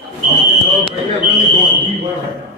So, but you're really going deep well right now.